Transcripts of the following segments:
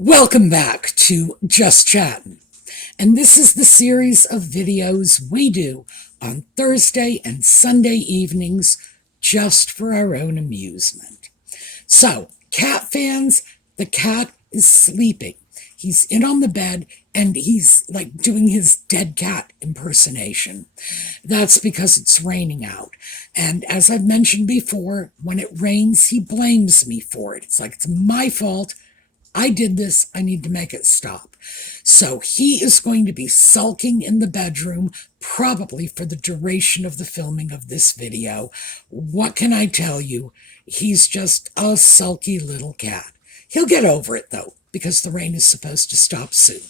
Welcome back to Just Chattin', and this is the series of videos we do on Thursday and Sunday evenings just for our own amusement. So, cat fans, the cat is sleeping. He's in on the bed and he's like doing his dead cat impersonation. That's because it's raining out. And as I've mentioned before, when it rains, he blames me for it. It's like, it's my fault. I did this. I need to make it stop. So he is going to be sulking in the bedroom, probably for the duration of the filming of this video. What can I tell you? He's just a sulky little cat. He'll get over it, though, because the rain is supposed to stop soon.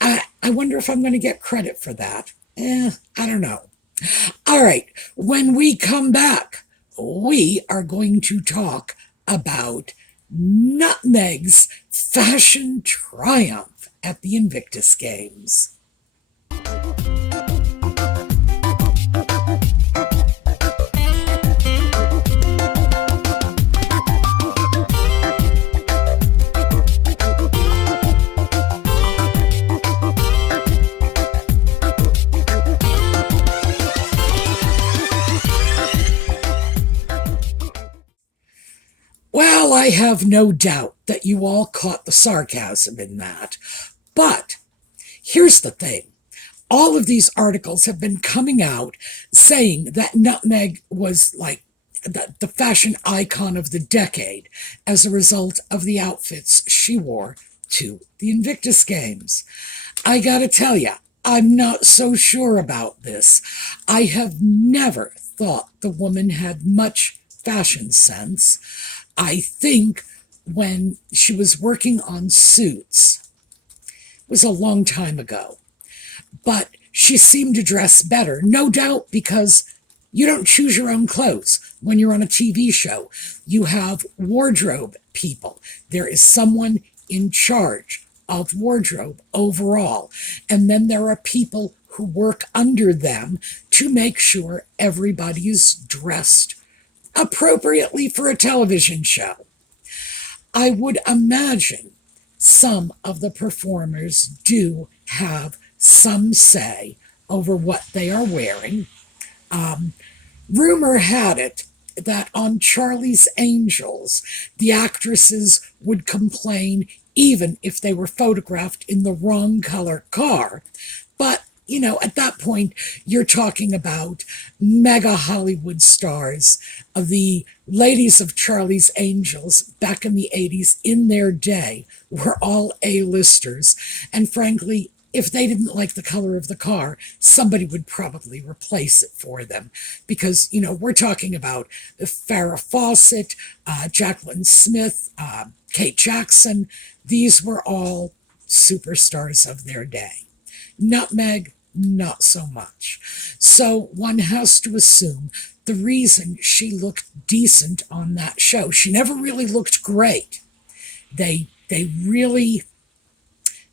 I wonder if I'm going to get credit for that. I don't know. All right, when we come back, we are going to talk about Nutmeg's fashion triumph at the Invictus Games. Well, I have no doubt that you all caught the sarcasm in that. But here's the thing. All of these articles have been coming out saying that Nutmeg was like the fashion icon of the decade as a result of the outfits she wore to the Invictus Games. I gotta tell you, I'm not so sure about this. I have never thought the woman had much fashion sense. I think when she was working on Suits, it was a long time ago, but she seemed to dress better, no doubt because you don't choose your own clothes when you're on a TV show. You have wardrobe people. There is someone in charge of wardrobe overall, and then there are people who work under them to make sure everybody is dressed appropriately for a television show. I would imagine some of the performers do have some say over what they are wearing. Rumor had it that on Charlie's Angels, the actresses would complain even if they were photographed in the wrong color car. But you know, at that point, you're talking about mega Hollywood stars of the ladies of Charlie's Angels back in the 80s in their day were all A-listers. And frankly, if they didn't like the color of the car, somebody would probably replace it for them. Because, you know, we're talking about Farrah Fawcett, Jacqueline Smith, Kate Jackson. These were all superstars of their day. Nutmeg, not so much. So one has to assume the reason she looked decent on that show, she never really looked great. They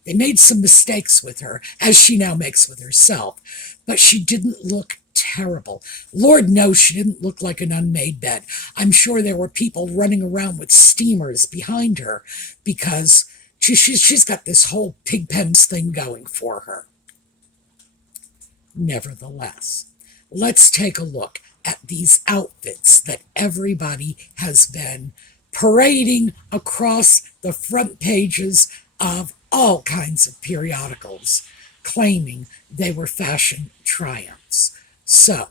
made some mistakes with her, as she now makes with herself, but she didn't look terrible. Lord knows she didn't look like an unmade bed. I'm sure there were people running around with steamers behind her because she's got this whole Pigpen's thing going for her. Nevertheless, let's take a look at these outfits that everybody has been parading across the front pages of all kinds of periodicals, claiming they were fashion triumphs. So,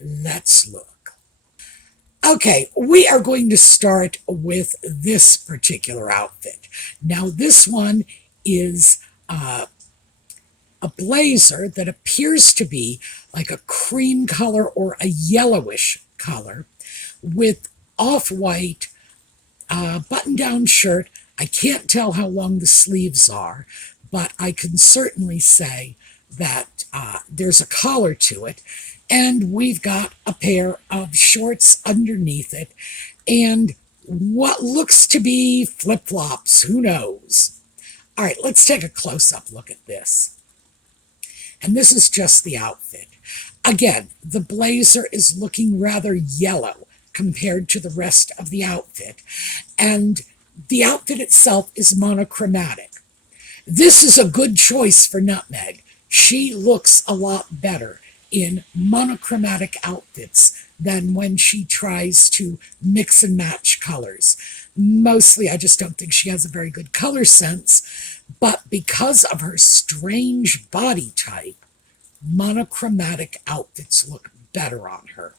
let's look. Okay, we are going to start with this particular outfit. Now, this one is a blazer that appears to be like a cream color or a yellowish color with off-white button-down shirt. I can't tell how long the sleeves are, but I can certainly say that there's a collar to it, and we've got a pair of shorts underneath it, and what looks to be flip-flops, who knows? All right, let's take a close-up look at this. And this is just the outfit. Again, the blazer is looking rather yellow compared to the rest of the outfit. And the outfit itself is monochromatic. This is a good choice for Nutmeg. She looks a lot better in monochromatic outfits than when she tries to mix and match colors. Mostly, I just don't think she has a very good color sense, but because of her strange body type, monochromatic outfits look better on her.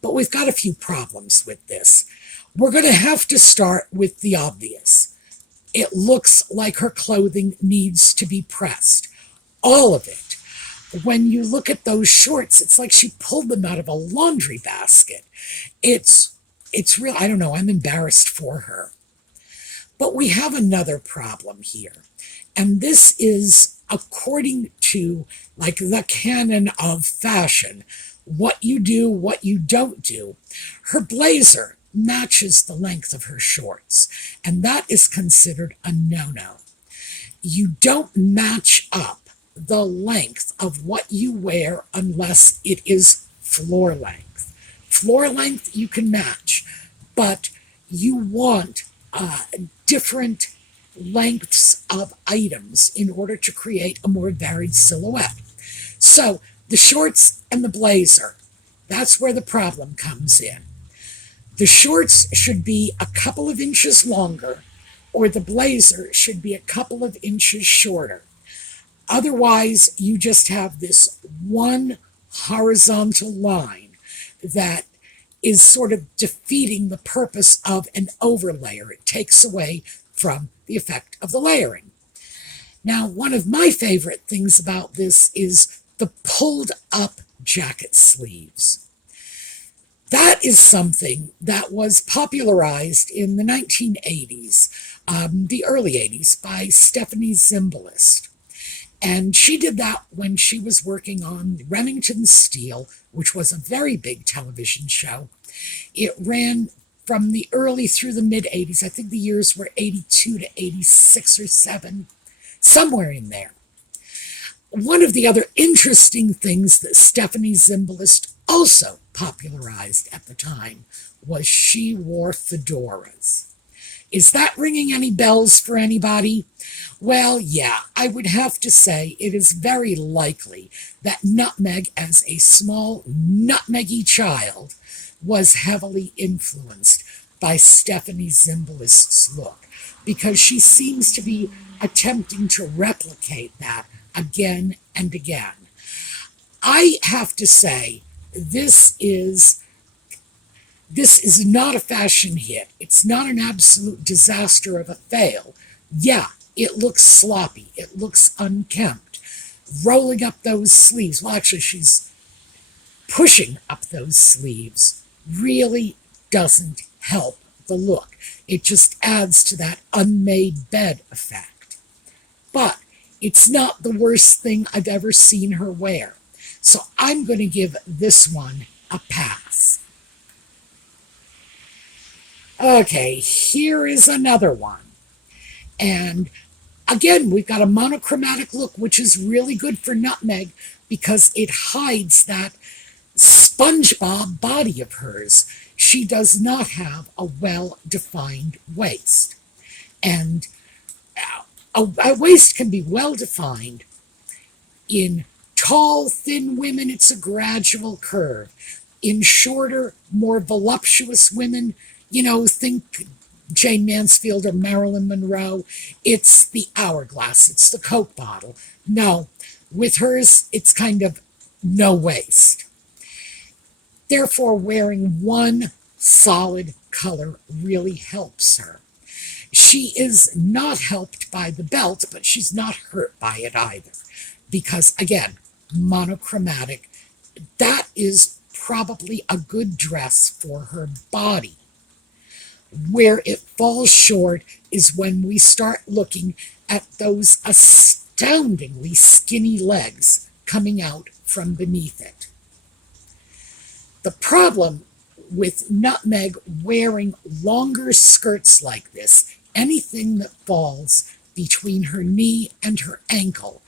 But we've got a few problems with this. We're going to have to start with the obvious. It looks like her clothing needs to be pressed. All of it. When you look at those shorts, it's like she pulled them out of a laundry basket. It's real. I don't know. I'm embarrassed for her. But we have another problem here. And this is according to like the canon of fashion, what you do, what you don't do. Her blazer matches the length of her shorts, and that is considered a no-no. You don't match up the length of what you wear unless it is floor length. Floor length you can match, but you want different lengths of items in order to create a more varied silhouette. So the shorts and the blazer, that's where the problem comes in. The shorts should be a couple of inches longer, or the blazer should be a couple of inches shorter. Otherwise, you just have this one horizontal line that is sort of defeating the purpose of an overlayer. It takes away from the effect of the layering. Now, one of my favorite things about this is the pulled up jacket sleeves. That is something that was popularized in the 1980s, the early 80s, by Stephanie Zimbalist. And she did that when she was working on Remington Steele, which was a very big television show. It ran from the early through the mid-80s. I think the years were 82 to 86 or 7, somewhere in there. One of the other interesting things that Stephanie Zimbalist also popularized at the time was she wore fedoras. Is that ringing any bells for anybody? Well, yeah, I would have to say it is very likely that Nutmeg, as a small, nutmeggy child, was heavily influenced by Stephanie Zimbalist's look, because she seems to be attempting to replicate that again and again. I have to say, this is not a fashion hit. It's not an absolute disaster of a fail. Yeah, it looks sloppy. It looks unkempt. Rolling up those sleeves, well, actually, she's pushing up those sleeves, really doesn't help the look. It just adds to that unmade bed effect. But it's not the worst thing I've ever seen her wear. So I'm going to give this one a pass. Okay, here is another one. And again, we've got a monochromatic look, which is really good for Nutmeg because it hides that SpongeBob body of hers. She does not have a well-defined waist. And a waist can be well-defined. In tall, thin women, it's a gradual curve. In shorter, more voluptuous women, think Jane Mansfield or Marilyn Monroe, it's the hourglass, it's the Coke bottle. No, with hers, it's kind of no waist. Therefore, wearing one solid color really helps her. She is not helped by the belt, but she's not hurt by it either. Because, again, monochromatic, that is probably a good dress for her body. Where it falls short is when we start looking at those astoundingly skinny legs coming out from beneath it. The problem with Nutmeg wearing longer skirts like this, anything that falls between her knee and her ankle,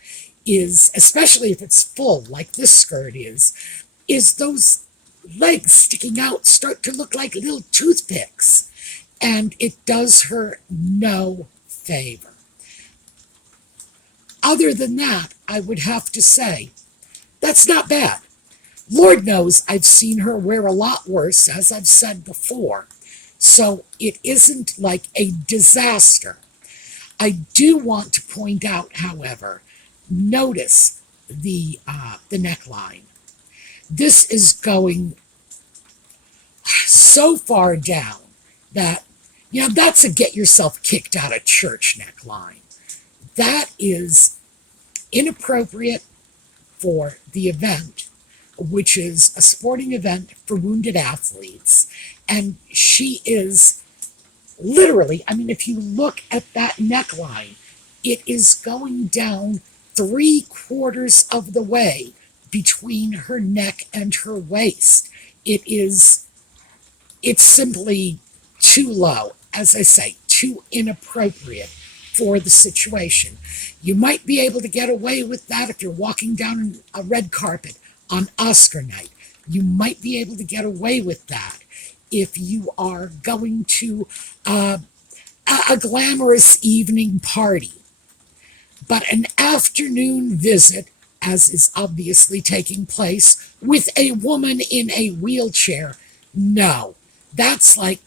is, especially if it's full like this skirt is those legs sticking out start to look like little toothpicks. and it does her no favor. Other than that, I would have to say, that's not bad. Lord knows I've seen her wear a lot worse, as I've said before. So it isn't like a disaster. I do want to point out, however, notice the neckline. This is going so far down that, that's a get yourself kicked out of church neckline. That is inappropriate for the event, which is a sporting event for wounded athletes. And she is literally, if you look at that neckline, it is going down 3/4 of the way between her neck and her waist. It's simply too low, as I say, too inappropriate for the situation. You might be able to get away with that if you're walking down a red carpet on Oscar night. You might be able to get away with that if you are going to a glamorous evening party. But an afternoon visit, as is obviously taking place, with a woman in a wheelchair, no. That's like,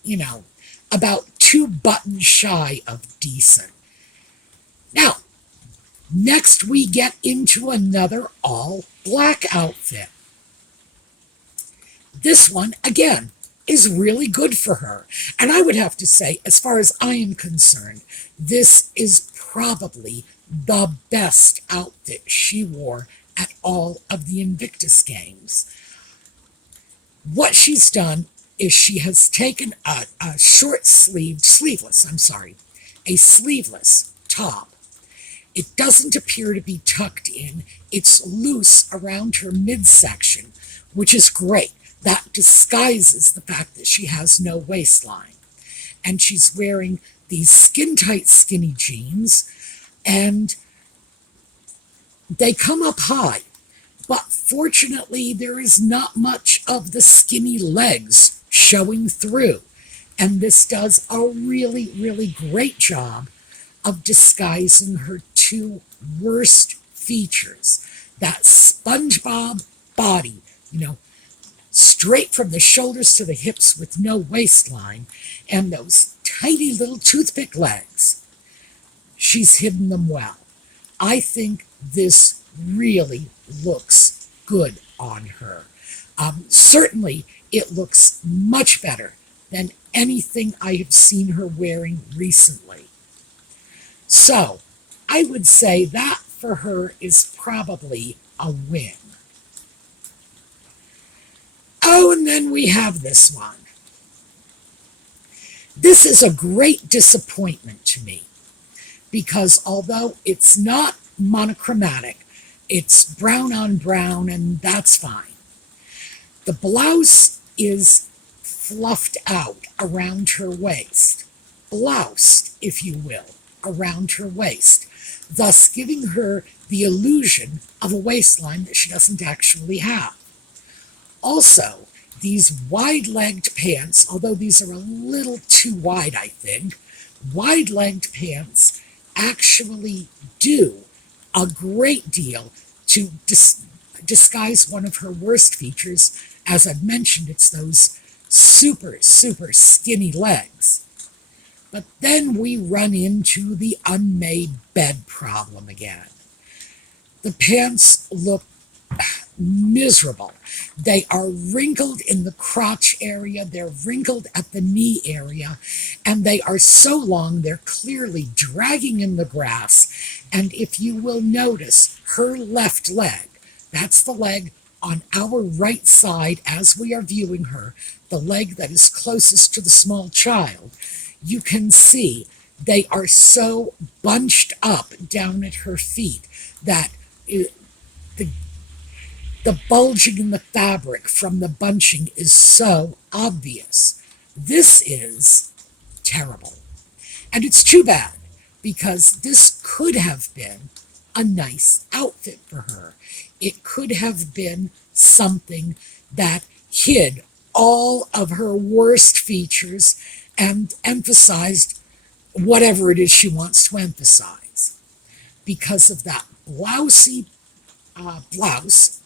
about 2 buttons shy of decent. Now, next we get into another all-black outfit. This one, again, is really good for her. And I would have to say, as far as I am concerned, this is probably the best outfit she wore at all of the Invictus games. What she's done is she has taken a sleeveless top. It doesn't appear to be tucked in. It's loose around her midsection, which is great. That disguises the fact that she has no waistline. And she's wearing these skin-tight skinny jeans, and they come up high. But fortunately, there is not much of the skinny legs showing through. And this does a really, really great job of disguising her 2 worst features. That SpongeBob body, straight from the shoulders to the hips with no waistline, and those tiny little toothpick legs. She's hidden them well. I think this really looks good on her. Certainly, it looks much better than anything I have seen her wearing recently. So, I would say that for her is probably a win. Oh, and then we have this one. This is a great disappointment to me, because although it's not monochromatic, it's brown on brown, and that's fine. The blouse is fluffed out around her waist, bloused, if you will, around her waist, thus giving her the illusion of a waistline that she doesn't actually have. Also, these wide-legged pants, although these are a little too wide, I think, wide-legged pants actually do a great deal to disguise one of her worst features. As I've mentioned, it's those super, super skinny legs. But then we run into the unmade bed problem again. The pants look miserable. They are wrinkled in the crotch area, they're wrinkled at the knee area, and they are so long they're clearly dragging in the grass. And if you will notice, her left leg, that's the leg on our right side as we are viewing her, the leg that is closest to the small child, you can see they are so bunched up down at her feet that the bulging in the fabric from the bunching is so obvious. This is terrible. And it's too bad, because this could have been a nice outfit for her. It could have been something that hid all of her worst features and emphasized whatever it is she wants to emphasize. Because of that blousy blouse,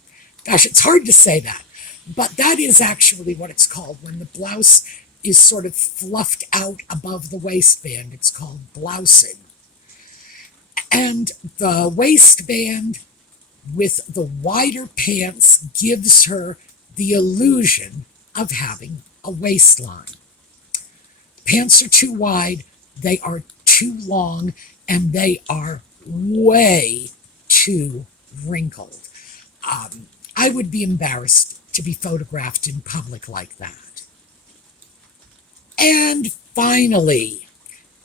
gosh, it's hard to say that, but that is actually what it's called. When the blouse is sort of fluffed out above the waistband, it's called blousing. And the waistband with the wider pants gives her the illusion of having a waistline. Pants are too wide, they are too long, and they are way too wrinkled. I would be embarrassed to be photographed in public like that. And finally,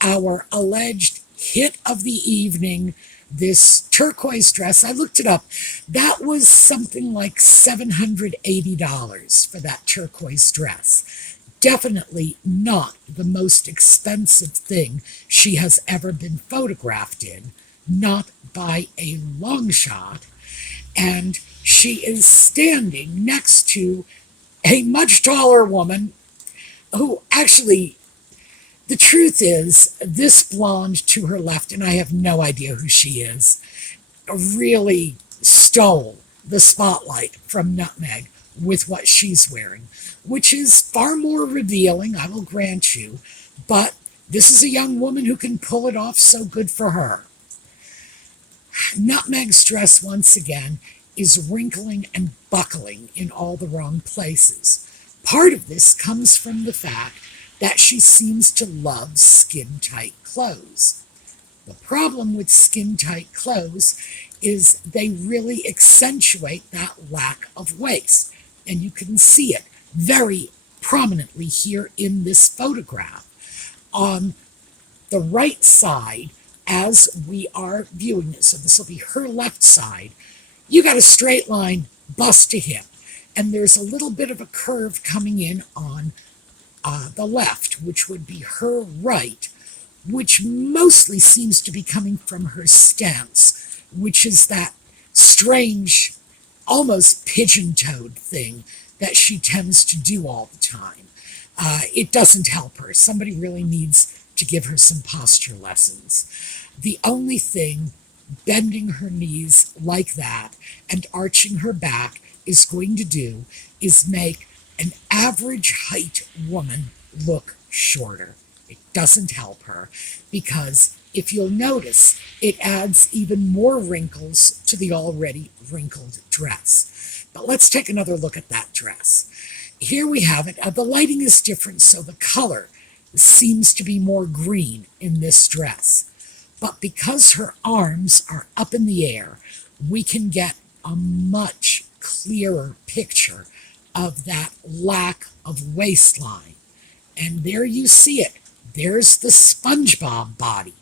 our alleged hit of the evening, this turquoise dress. I looked it up. That was something like $780 for that turquoise dress. Definitely not the most expensive thing she has ever been photographed in, not by a long shot. And she is standing next to a much taller woman who actually, the truth is, this blonde to her left, and I have no idea who she is, really stole the spotlight from Nutmeg with what she's wearing, which is far more revealing, I will grant you, but this is a young woman who can pull it off, so good for her. Nutmeg's dress, once again, is wrinkling and buckling in all the wrong places. Part of this comes from the fact that she seems to love skin-tight clothes. The problem with skin-tight clothes is they really accentuate that lack of waist. And you can see it very prominently here in this photograph. On the right side, as we are viewing it, so this will be her left side, you got a straight line bust to hip. And there's a little bit of a curve coming in on the left, which would be her right, which mostly seems to be coming from her stance, which is that strange, almost pigeon-toed thing that she tends to do all the time. It doesn't help her. Somebody really needs to give her some posture lessons. The only thing bending her knees like that and arching her back is going to do is make an average height woman look shorter. It doesn't help her because if you'll notice, it adds even more wrinkles to the already wrinkled dress. But let's take another look at that dress. Here we have it. The lighting is different, so the color seems to be more green in this dress. But because her arms are up in the air, we can get a much clearer picture of that lack of waistline. And there you see it. There's the SpongeBob body.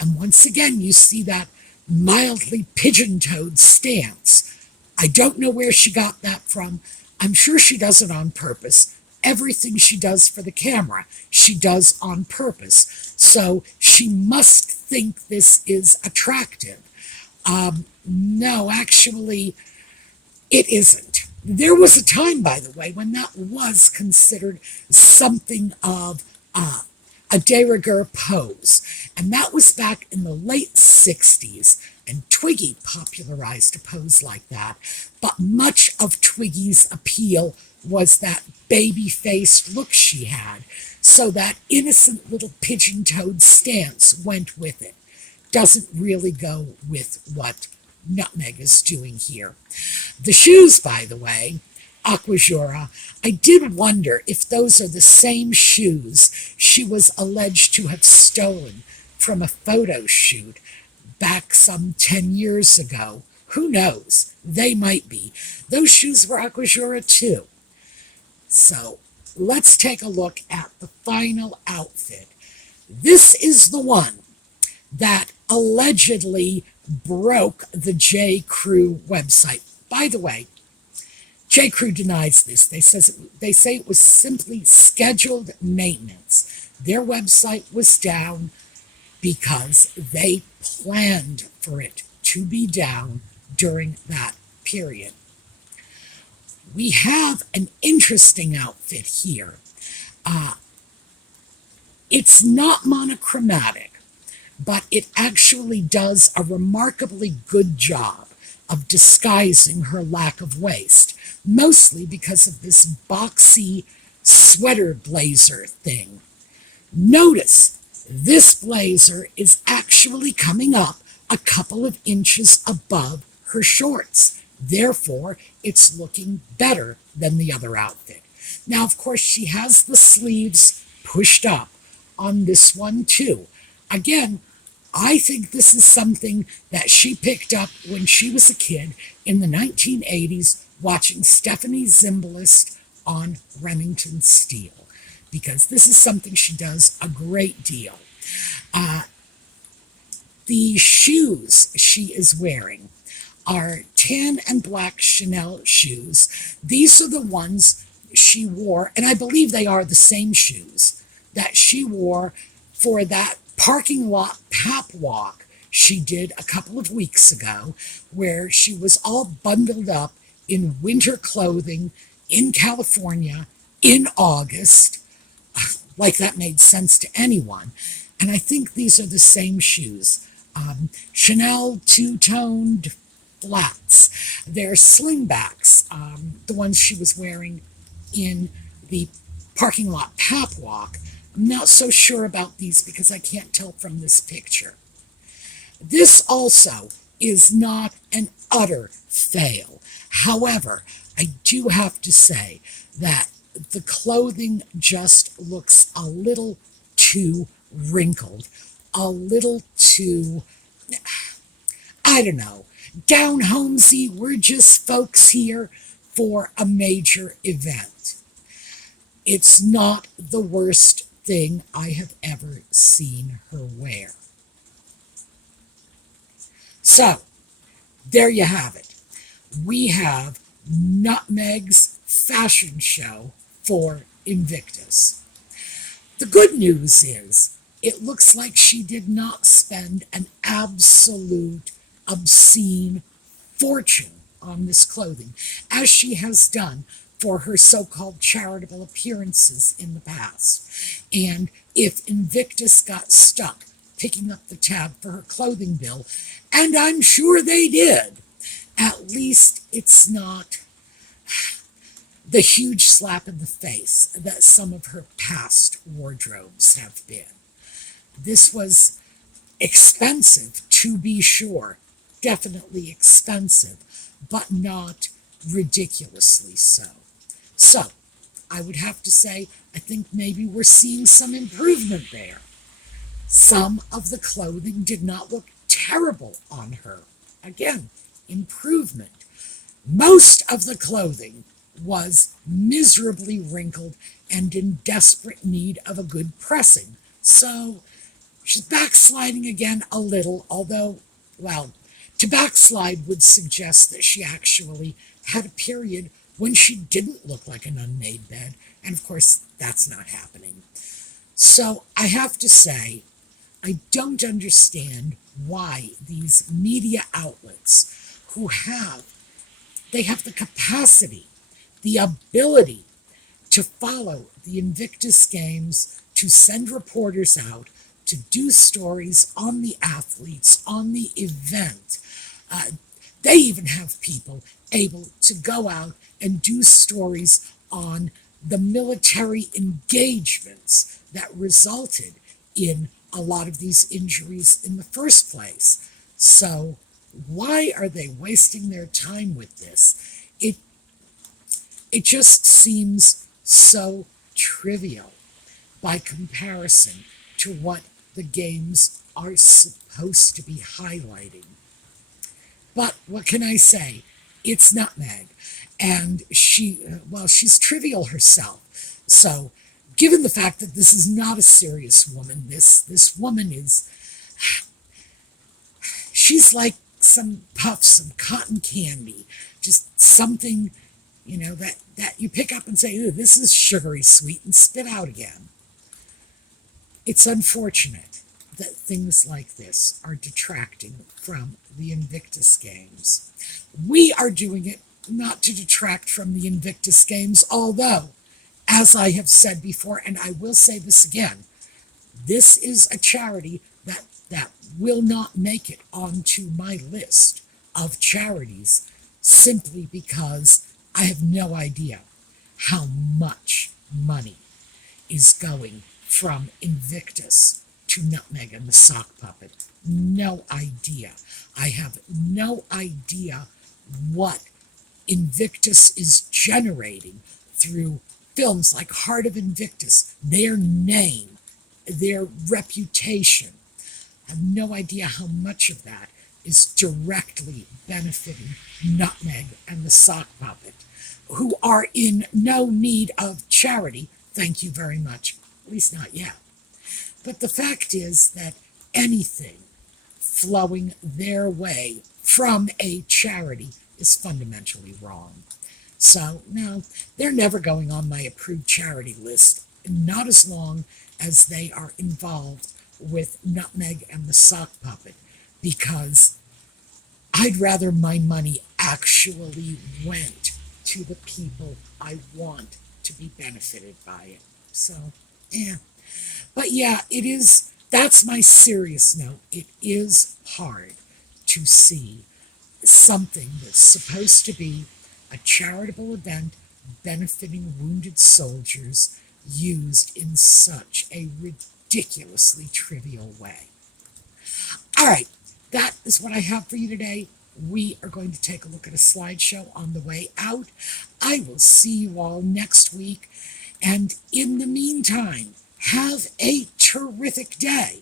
And once again, you see that mildly pigeon-toed stance. I don't know where she got that from. I'm sure she does it on purpose. Everything she does for the camera, she does on purpose. So she must think this is attractive. No, actually, it isn't. There was a time, by the way, when that was considered something of a de rigueur pose. And that was back in the late 60s. And Twiggy popularized a pose like that. But much of Twiggy's appeal was that baby-faced look she had. So that innocent little pigeon-toed stance went with it. Doesn't really go with what Nutmeg is doing here. The shoes, by the way, Aquajura, I did wonder if those are the same shoes she was alleged to have stolen from a photo shoot back some 10 years ago. Who knows? They might be. Those shoes were Aquajura too. So let's take a look at the final outfit. This is the one that allegedly broke the J. Crew website. By the way, J. Crew denies this. They say it was simply scheduled maintenance. Their website was down because they planned for it to be down during that period. We have an interesting outfit here. It's not monochromatic, but it actually does a remarkably good job of disguising her lack of waist, mostly because of this boxy sweater blazer thing. Notice this blazer is actually coming up a couple of inches above her shorts. Therefore, it's looking better than the other outfit. Now, of course, she has the sleeves pushed up on this one too. Again, I think this is something that she picked up when she was a kid in the 1980s watching Stephanie Zimbalist on Remington Steele, because this is something she does a great deal. The shoes she is wearing are tan and black Chanel shoes. These are the ones she wore, and I believe they are the same shoes that she wore for that parking lot pap walk she did a couple of weeks ago, where she was all bundled up in winter clothing in California in August, like that made sense to anyone. And I think these are the same shoes. Chanel two-toned flats. They're slingbacks, the ones she was wearing in the parking lot pap walk. I'm not so sure about these because I can't tell from this picture. This also is not an utter fail. However, I do have to say that the clothing just looks a little too wrinkled, a little too, I don't know, down homesy, we're just folks here for a major event. It's not the worst thing I have ever seen her wear. So, there you have it. We have Nutmeg's fashion show for Invictus. The good news is, it looks like she did not spend an absolute obscene fortune on this clothing, as she has done for her so-called charitable appearances in the past. And if Invictus got stuck picking up the tab for her clothing bill, and I'm sure they did, at least it's not the huge slap in the face that some of her past wardrobes have been. This was expensive, to be sure, definitely expensive, but not ridiculously so. So, I would have to say, I think maybe we're seeing some improvement there. Some of the clothing did not look terrible on her. Again, improvement. Most of the clothing was miserably wrinkled and in desperate need of a good pressing. So, she's backsliding again a little, although, well, to backslide would suggest that she actually had a period when she didn't look like an unmade bed, and of course, that's not happening. So, I have to say, I don't understand why these media outlets they have the capacity, the ability to follow the Invictus Games, to send reporters out, to do stories on the athletes, on the event. They even have people able to go out and do stories on the military engagements that resulted in a lot of these injuries in the first place. So why are they wasting their time with this? It just seems so trivial by comparison to what the games are supposed to be highlighting. But what can I say? It's Nutmeg, and she's trivial herself. So, given the fact that this is not a serious woman, this woman is, she's like some puffs, some cotton candy, just something, that you pick up and say, ooh, this is sugary sweet, and spit out again. It's unfortunate that things like this are detracting from the Invictus Games. We are doing it not to detract from the Invictus Games, although, as I have said before, and I will say this again, This is a charity that will not make it onto my list of charities simply because I have no idea how much money is going from Invictus to Nutmeg and the Sock Puppet. No idea. I have no idea what Invictus is generating through films like Heart of Invictus, their name, their reputation. I have no idea how much of that is directly benefiting Nutmeg and the Sock Puppet, who are in no need of charity, thank you very much, at least not yet. But the fact is that anything flowing their way from a charity is fundamentally wrong. So, no, they're never going on my approved charity list, not as long as they are involved with Nutmeg and the Sock Puppet, because I'd rather my money actually went to the people I want to be benefited by it. So, yeah. But yeah, that's my serious note. It is hard to see something that's supposed to be a charitable event benefiting wounded soldiers used in such a ridiculously trivial way. All right, that is what I have for you today. We are going to take a look at a slideshow on the way out. I will see you all next week. And in the meantime, have a terrific day.